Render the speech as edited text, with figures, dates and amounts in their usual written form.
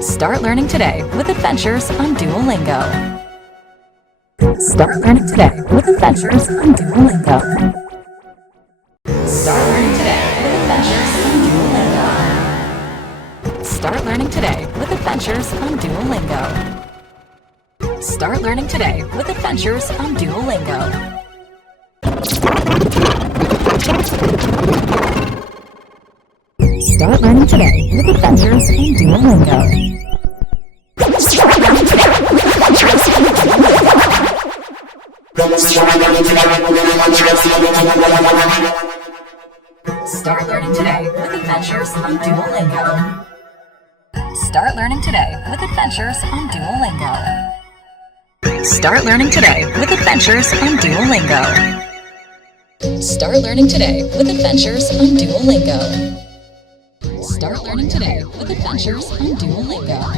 Start learning today with adventures on Duolingo. Start learning today with adventures on Duolingo. Start learning today with adventures on Duolingo. Start learning today with adventures on Duolingo. Start learning today with adventures on Duolingo. Start learning today with adventures on Duolingo. Start learning today with adventures on Duolingo. Start learning today with adventures on Duolingo. Start learning today with adventures on Duolingo. Start learning today with adventures on Duolingo. Start learning today with adventures on Duolingo. Start learning today with adventures on Duolingo.